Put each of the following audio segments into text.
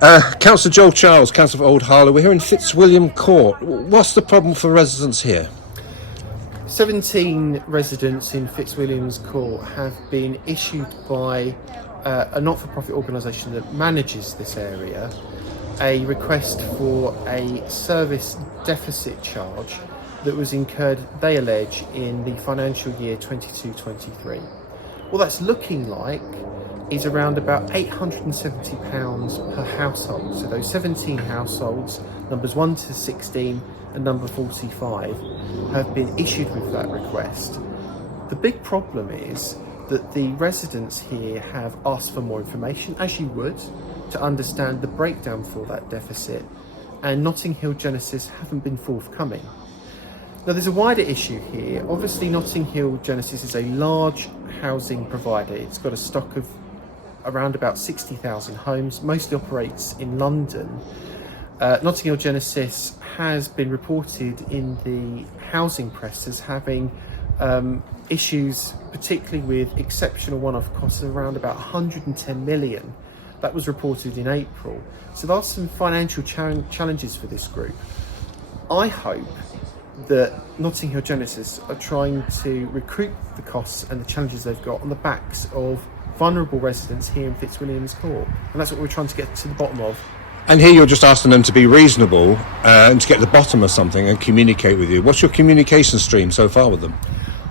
Councillor Joel Charles, Councillor for Old Harlow. We're here in Fitzwilliam Court. What's the problem for residents here? 17 residents in Fitzwilliam's Court have been issued by a not-for-profit organisation that manages this area a request for a service deficit charge that was incurred, they allege, in the financial year 22-23. What that's looking like is around about £870 per household. So those 17 households, numbers 1 to 16 and number 45, have been issued with that request. The big problem is that the residents here have asked for more information, as you would, to understand the breakdown for that deficit, and Notting Hill Genesis haven't been forthcoming. Now, there's a wider issue here. Obviously, Notting Hill Genesis is a large housing provider. It's got a stock of around about 60,000 homes, mostly operates in London. Notting Hill Genesis has been reported in the housing press as having issues, particularly with exceptional one-off costs of around about 110 million. That was reported in April. So there are some financial challenges for this group. I hope that Notting Hill Genesis are trying to recoup the costs and the challenges they've got on the backs of vulnerable residents here in Fitzwilliam's Court. And that's what we're trying to get to the bottom of. And here you're just asking them to be reasonable and to get to the bottom of something and communicate with you. What's your communication stream so far with them?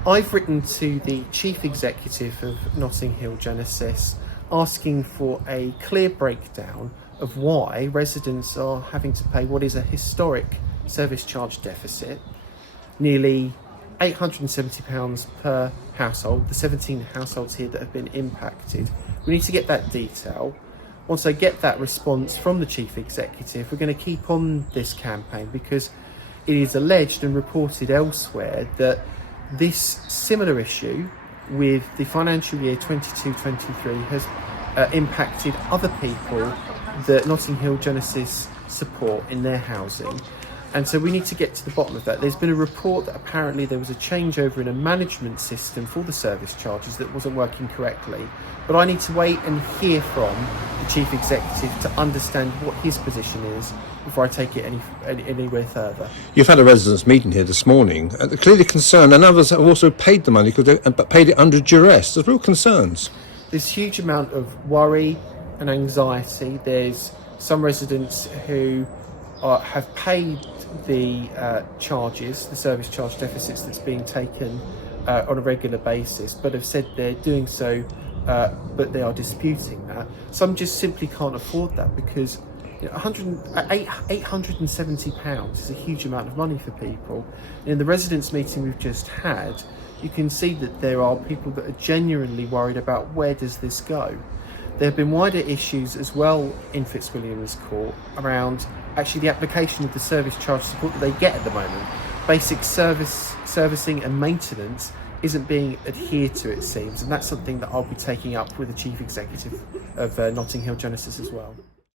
I've written to the Chief Executive of Notting Hill Genesis asking for a clear breakdown of why residents are having to pay what is a historic service charge deficit, nearly £870 per household, the 17 households here that have been impacted. We need to get that detail. Once I get that response from the Chief Executive, we're going to keep on this campaign, because it is alleged and reported elsewhere that this similar issue with the financial year 22-23 has impacted other people that Notting Hill Genesis support in their housing. And so we need to get to the bottom of that. There's been a report that apparently there was a changeover in a management system for the service charges that wasn't working correctly. But I need to wait and hear from the Chief Executive to understand what his position is before I take it anywhere further. You've had a residents' meeting here this morning. Clearly concerned, and others have also paid the money but paid it under duress. There's real concerns. There's a huge amount of worry and anxiety. There's some residents who have paid the charges, the service charge deficits that's being taken on a regular basis, but have said they're doing so, but they are disputing that. Some just simply can't afford that, because £870 is a huge amount of money for people. In the residents' meeting we've just had, you can see that there are people that are genuinely worried about where does this go. There have been wider issues as well in Fitzwilliam's Court around actually the application of the service charge support that they get at the moment. Basic servicing and maintenance isn't being adhered to, it seems, and that's something that I'll be taking up with the Chief Executive of Notting Hill Genesis as well.